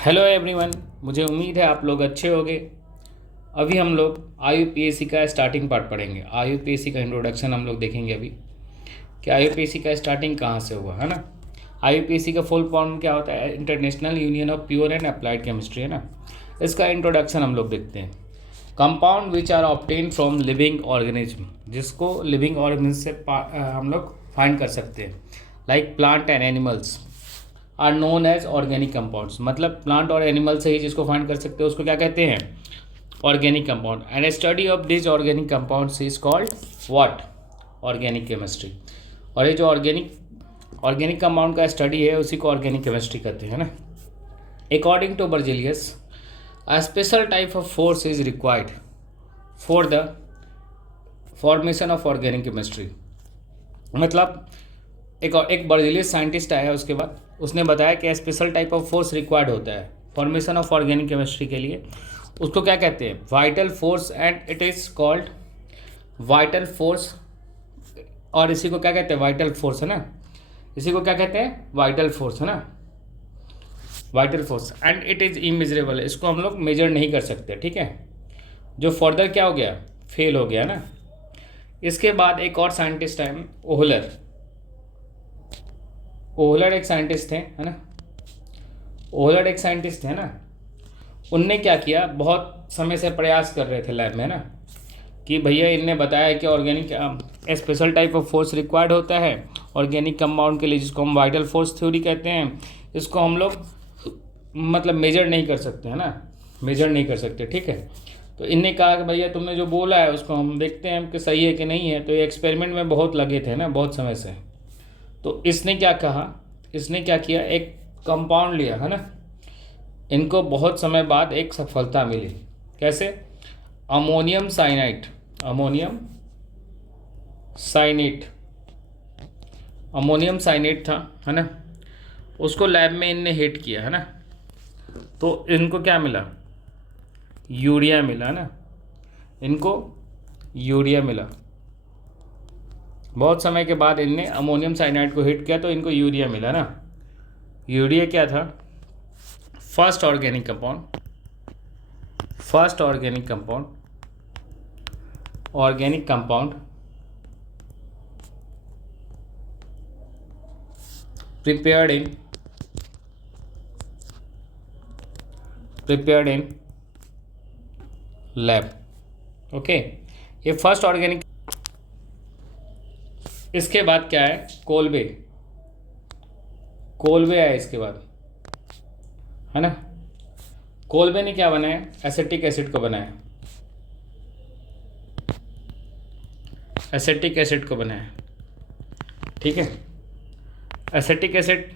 Hello everyone. मुझे उम्मीद है आप लोग अच्छे होंगे। अभी हम लोग आईयूपीएससी का स्टार्टिंग पार्ट पढ़ेंगे। आईयूपीएससी का इंट्रोडक्शन हम लोग देखेंगे अभी कि आईयूपीएससी का स्टार्टिंग कहाँ से हुआ, है ना। आईयूपीएससी का फुल फॉर्म क्या होता है? International union of pure and applied chemistry, है ना। इसका इंट्रोडक्शन हम लोग देखते हैं। Compound which are obtain from living organism, जिसको लिविंग ऑर्गेनिज्म से हम लोग फाइंड कर सकते हैं, like plant and animals are known as organic compounds. मतलब प्लांट और एनिमल से ही जिसको फाइंड कर सकते हैं उसको क्या कहते हैं? Organic compound. And study of this organic compounds is called what? Organic chemistry. और ये जो ऑर्गेनिक कंपाउंड का स्टडी है उसी को ऑर्गेनिक केमिस्ट्री कहते हैं ना। According to Berzelius, a special type of force is required for the formation of organic chemistry. मतलब एक बर्जेलियस साइंटिस्ट आया, उसके बाद उसने बताया कि special type of force required होता है फॉर्मेशन ऑफ ऑर्गेनिक केमिस्ट्री के लिए। उसको क्या कहते हैं? Vital force, and it is called vital force. और इसी को क्या कहते हैं? वाइटल फोर्स, है ना। इसी को क्या कहते हैं? वाइटल फोर्स, है ना। Vital force and it is immeasurable. इसको हम लोग मेजर नहीं कर सकते, ठीक है। जो फर्दर क्या हो गया? फेल हो गया ना। इसके बाद एक और साइंटिस्ट है, ओहलर। ओहलर एक साइंटिस्ट थे, है ना। ओहलर एक साइंटिस्ट है ना। उनने क्या किया, बहुत समय से प्रयास कर रहे थे लैब में ना, कि भैया इनने बताया कि organic special type of force required होता है ऑर्गेनिक कंपाउंड के लिए, जिसको हम वाइटल फोर्स थ्योरी कहते हैं। इसको हम लोग मतलब मेजर नहीं कर सकते, है ना। मेजर नहीं कर सकते, ठीक है। तो इनने कहा कि भैया तुमने जो बोला है उसको हम देखते हैं कि सही है कि नहीं है। तो ये एक्सपेरिमेंट में बहुत लगे थे ना, बहुत समय से। तो इसने क्या कहा, इसने क्या किया, एक कंपाउंड लिया, है ना। इनको बहुत समय बाद एक सफलता मिली। कैसे? Ammonium cyanide. Ammonium cyanate. Ammonium cyanate था, है ना। उसको लैब में इनने हिट किया, है ना। तो इनको क्या मिला? यूरिया मिला, है ना। इनको यूरिया मिला। बहुत समय के बाद इनने अमोनियम साइनाइड को हिट किया तो इनको यूरिया मिला ना। यूरिया क्या था? First organic compound. First organic compound, organic compound prepared in lab. Okay, ये फर्स्ट ऑर्गेनिक। इसके बाद क्या है? कोलबे। कोलबे आया इसके बाद, है ना। कोलबे ने क्या बनाया? एसिटिक एसिड को बनाया। एसिटिक एसिड को बनाया, ठीक है। एसिटिक एसिड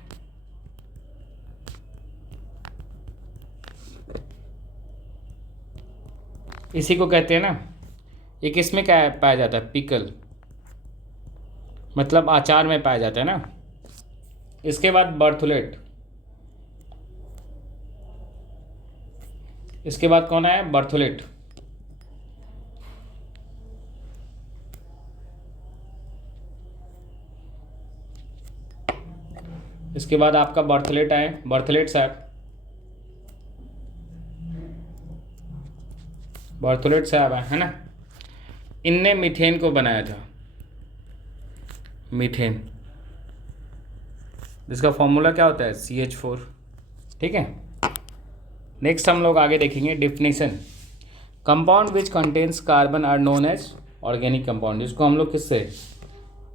इसी को कहते हैं ना। ये किस में क्या पाया जाता है? पिकल, मतलब अचार में पाया जाता है ना। इसके बाद बर्थुलेट। इसके बाद कौन आया? बर्थुलेट। इसके बाद आपका बर्थलेट आए, बर्थलेट साहब। बर्थलेट साहब आए, है ना। इनने मीथेन को बनाया था। मीथेन, जिसका फॉर्मूला क्या होता है? CH4, ठीक है। नेक्स्ट हम लोग आगे देखेंगे definition. Compound which contains carbon are known as organic compound. जिसको हम लोग किससे,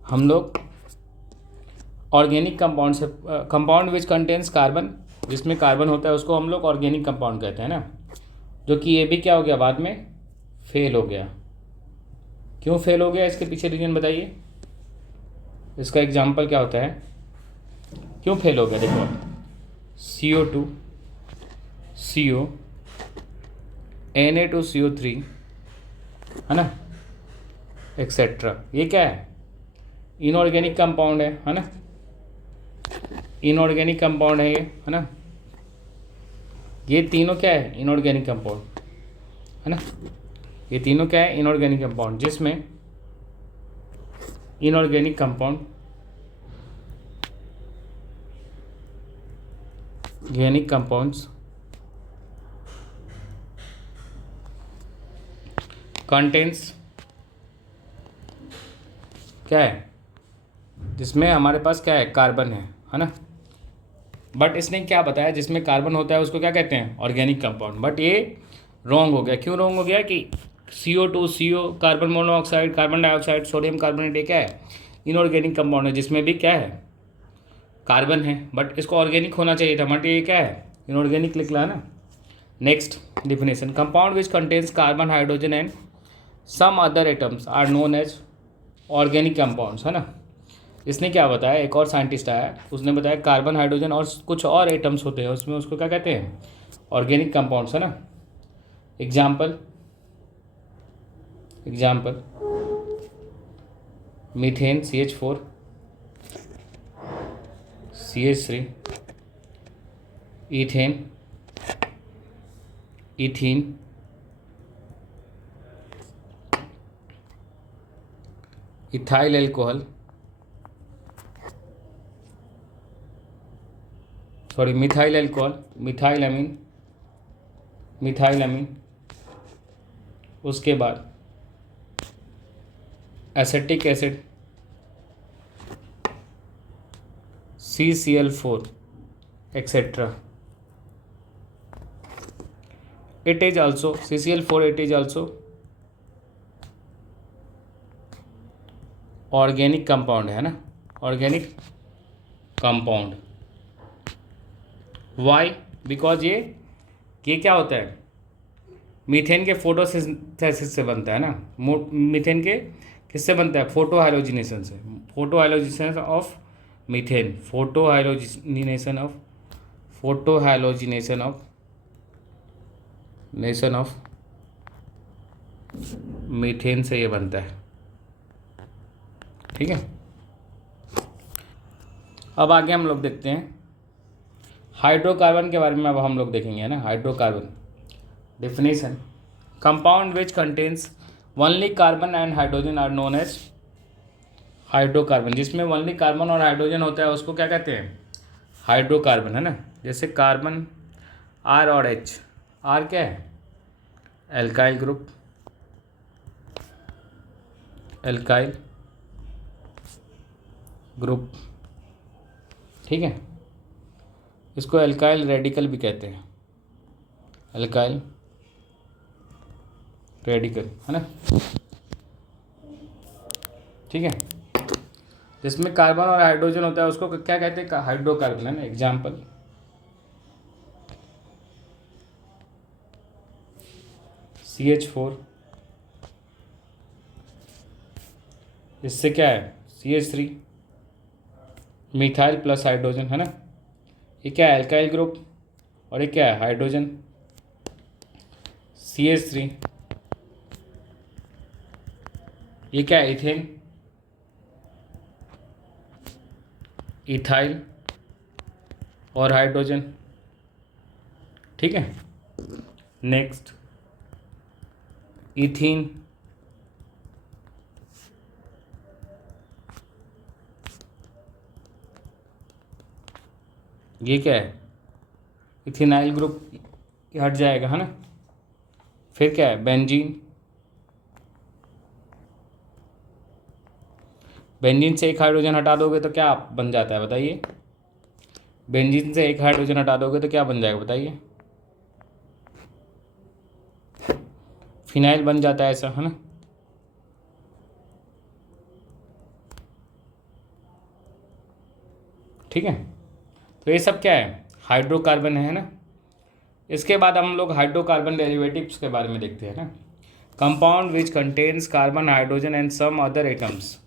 हम लोग ऑर्गेनिक कंपाउंड से, कंपाउंड विच कंटेन्स कार्बन, जिसमें कार्बन होता है उसको हम लोग ऑर्गेनिक कंपाउंड कहते हैं ना। जो कि ये भी क्या हो गया, बाद में फेल हो गया। क्यों फेल हो गया? इसके पीछे रीजन बताइए। इसका एग्जाम्पल क्या होता है? क्यों फेल हो गया? देखो, CO2, CO, Na2CO3, है ना, एक्सेट्रा। ये क्या है? इनऑर्गेनिक कंपाउंड है ना। इनऑर्गेनिक कंपाउंड है ये, है ना। ये तीनों क्या है? इनऑर्गेनिक कंपाउंड, है ना। ये तीनों क्या है? इनऑर्गेनिक कंपाउंड, जिसमें inorganic compound, organic compounds contains क्या है, जिसमें हमारे पास क्या है, कार्बन है ना। बट इसने क्या बताया, जिसमें कार्बन होता है उसको क्या कहते हैं, ऑर्गेनिक कंपाउंड। बट ये रॉन्ग हो गया। क्यों रॉन्ग हो गया कि CO2 CO carbon monoxide, carbon dioxide, sodium carbonate, ये क्या है, इनऑर्गेनिक कंपाउंड है, जिसमें भी क्या है, कार्बन है। बट इसको ऑर्गेनिक होना चाहिए था, बट ये क्या है, इनऑर्गेनिक निकला है ना। Next definition, compound which contains carbon, hydrogen and some other atoms are known as organic compounds, है ना। इसने क्या बताया, एक और साइंटिस्ट आया, उसने बताया कार्बन, हाइड्रोजन और कुछ और एटम्स होते हैं उसमें, उसको क्या कहते हैं, ऑर्गेनिक कंपाउंड्स, है ना। Example methane CH4 CH3, ethane, ethene, ethyl alcohol, methyl alcohol, methyl amine, उसके बाद acetic acid CCl4 etcetera. It is also CCl4, it is also organic compound है ना, ऑर्गेनिक कंपाउंड। वाई, बिकॉज ये क्या होता है, मीथेन के फोटोसिंथेसिस से बनता है ना। मीथेन के किससे बनता है, फोटोहाइलोजिनेशन से, फोटोहाइलोजिनेशन ऑफ मीथेन, फोटोहाइलोजिनेशन ऑफ मीथेन से ये बनता है, ठीक है। अब आगे हम लोग देखते हैं हाइड्रोकार्बन के बारे में। अब हम लोग देखेंगे, है ना, hydrocarbon definition, compound which contains only carbon and hydrogen are known as hydrocarbon. जिसमें ओनली कार्बन और हाइड्रोजन होता है उसको क्या कहते हैं, हाइड्रोकार्बन, है ना। जैसे कार्बन R और H, R क्या है, एल्काइल ग्रुप, ठीक है। इसको एल्काइल रेडिकल भी कहते हैं, एल्काइल रेडिकल, है ना, ठीक है। जिसमें कार्बन और हाइड्रोजन होता है उसको क्या कहते हैं, हाइड्रोकार्बन, है ना। एग्जाम्पल CH4, इससे क्या है CH3, मिथाइल प्लस हाइड्रोजन, है ना। ये क्या है, एल्काइल ग्रुप, और ये क्या है, हाइड्रोजन, CH3। ये क्या है, इथेन, इथाइल और हाइड्रोजन, ठीक है। नेक्स्ट इथीन, ये क्या है, इथेनाइल ग्रुप, हट जाएगा, है ना। फिर क्या है, बेंजीन, बेंजीन से एक हाइड्रोजन हटा दोगे तो क्या बन जाता है बताइए, बेंजीन से एक हाइड्रोजन हटा दोगे तो क्या बन जाएगा बताइए, फिनाइल बन जाता है ऐसा, है ना। ठीक है, तो ये सब क्या है, हाइड्रोकार्बन है ना। इसके बाद हम लोग हाइड्रोकार्बन डेरिवेटिव्स के बारे में देखते हैं ना। Compound which contains carbon, hydrogen and some other atoms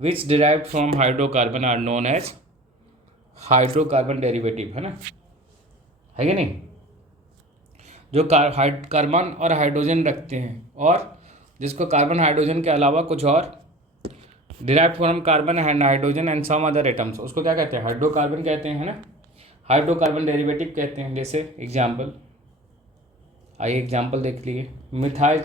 which derived from hydrocarbon are known as hydrocarbon derivative, है ना, है कि नहीं। जो कार्बन और हाइड्रोजन रखते हैं और जिसको कार्बन हाइड्रोजन के अलावा कुछ और derived from carbon and hydrogen and some other atoms, उसको क्या कहते हैं, हाइड्रोकार्बन कहते हैं, है ना, हाइड्रोकार्बन डेरिवेटिव कहते हैं। जैसे एग्जाम्पल, आइए एग्जाम्पल देख लीजिए, मिथाइल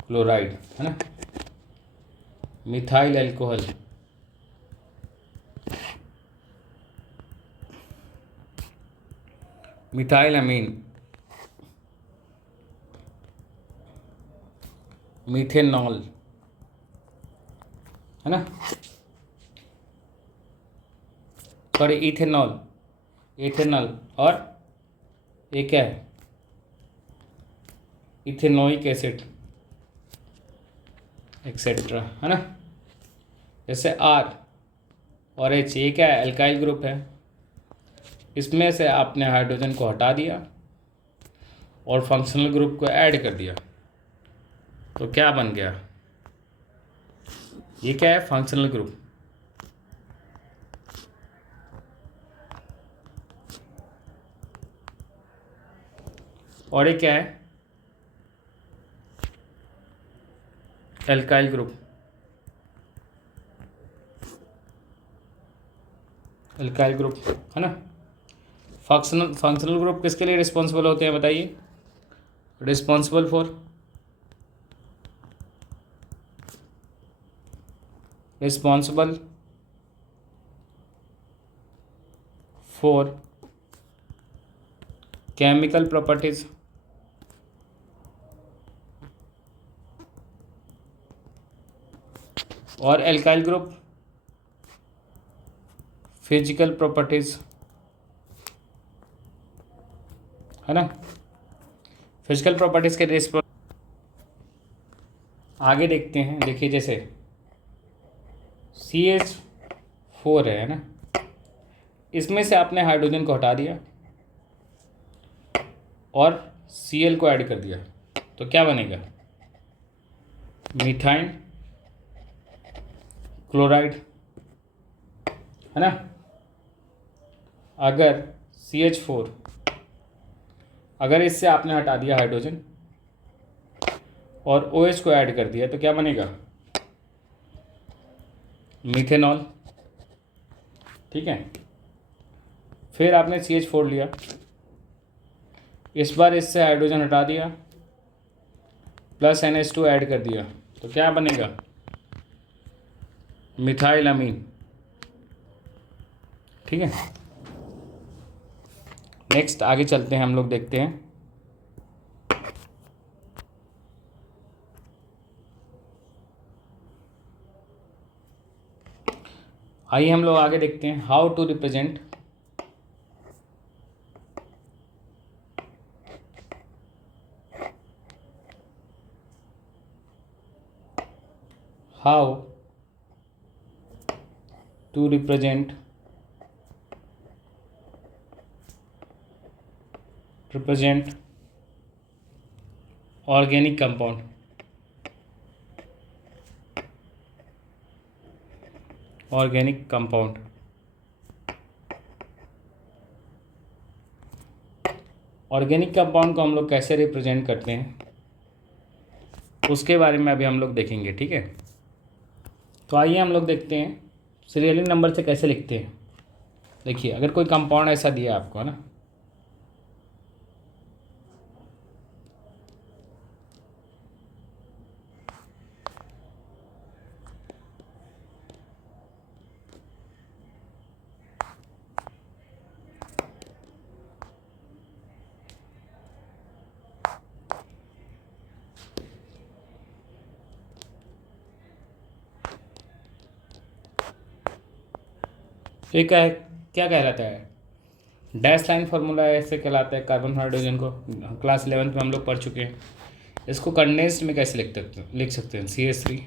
क्लोराइड, है ना, मिथाइल एल्कोहल, मिथाइल अमीन, मीथेनॉल, है ना, सॉरी इथेनॉल, इथेनॉल, और ये क्या है, इथेनोइक एसिड एक्सेट्रा, है ना। जैसे आर और एच, ये क्या है, एल्काइल ग्रुप है। इसमें से आपने हाइड्रोजन को हटा दिया और फंक्शनल ग्रुप को ऐड कर दिया, तो क्या बन गया, ये क्या है, फंक्शनल ग्रुप। और ये क्या है, एल्काइल ग्रुप, एल्काइल ग्रुप, है ना। फंक्शनल ग्रुप किसके लिए रिस्पॉन्सिबल होते हैं बताइए, रिस्पॉन्सिबल फॉर केमिकल प्रॉपर्टीज, और एल्काइल ग्रुप फिजिकल प्रॉपर्टीज, है ना। फिजिकल प्रॉपर्टीज के रिस्पॉन्स आगे देखते हैं। देखिए जैसे CH4 है ना, इसमें से आपने हाइड्रोजन को हटा दिया और Cl को ऐड कर दिया, तो क्या बनेगा, मिथाइन क्लोराइड, है ना। अगर CH4, अगर इससे आपने हटा दिया हाइड्रोजन और OH को ऐड कर दिया, तो क्या बनेगा, मीथेनॉल, ठीक है। फिर आपने CH4 लिया, इस बार इससे हाइड्रोजन हटा दिया प्लस NH2 ऐड कर दिया, तो क्या बनेगा, मिथाइल अमीन, ठीक है। नेक्स्ट आगे चलते हैं, हम लोग देखते हैं। आइए हम लोग आगे देखते हैं, how to represent represent organic compound, organic compound. Organic compound को हम लोग कैसे रिप्रेजेंट करते हैं, उसके बारे में अभी हम लोग देखेंगे, ठीक है। तो आइए हम लोग देखते हैं सीरियली नंबर से कैसे लिखते हैं। देखिए अगर कोई कंपाउंड ऐसा दिया आपको, है ना, ये क्या कहलाता है, डैश लाइन फार्मूला ऐसे कहलाता है कार्बन हाइड्रोजन को, क्लास 11 में हम लोग पढ़ चुके हैं। इसको कंडेंस्ड में कैसे लिख सकते हैं, CH3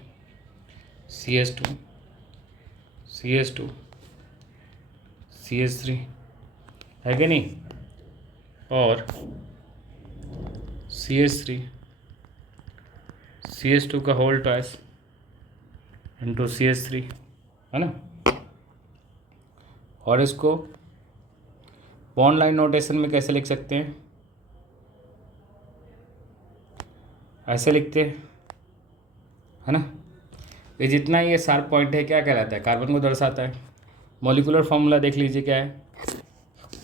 CH2 CH2 CH3, है कि नहीं, और CH3 CH2 का होल ट्वाइस इंटू CH3, है ना। और इसको बॉन्ड लाइन नोटेशन में कैसे लिख सकते हैं, ऐसे लिखते हैं, है ना। ये जितना ये शार्प पॉइंट है क्या कहलाता है, कार्बन को दर्शाता है। मॉलिक्यूलर फॉर्मूला देख लीजिए क्या है,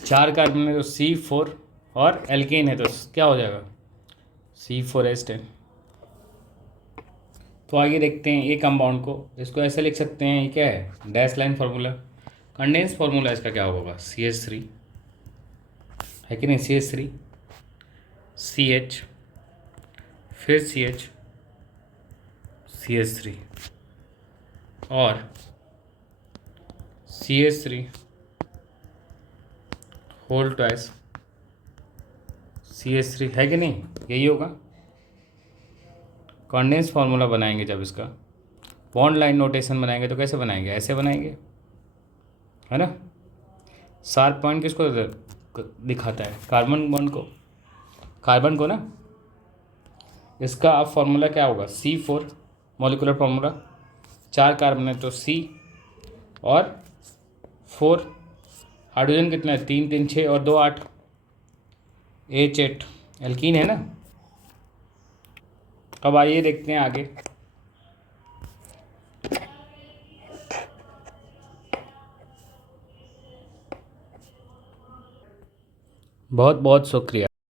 4 कार्बन है तो C4, और एल्केन है तो क्या हो जाएगा, C4H10। तो आगे देखते हैं ये कंपाउंड को, इसको ऐसे लिख सकते हैं, ये क्या है, dash line formula. Condense formula इसका क्या होगा, CH3, है कि नहीं, CH3 CH फिर CH CH3 और CH3 होल ट्वाइस CH3 है कि नहीं, यही होगा। कॉन्डेंस फार्मूला बनाएंगे जब इसका बॉन्ड लाइन नोटेशन बनाएंगे तो कैसे बनाएंगे, ऐसे बनाएंगे, है ना। शार्प पॉइंट किसको दिखाता है, कार्बन बॉन्ड को, कार्बन को ना। इसका अब फार्मूला क्या होगा, C4 मॉलिकुलर फार्मूला, 4 कार्बन है तो C और 4 हाइड्रोजन कितना है, 3 3 6 और 2 8, H8 एल्कीन है ना। अब आइए देखते हैं आगे। बहुत बहुत शुक्रिया।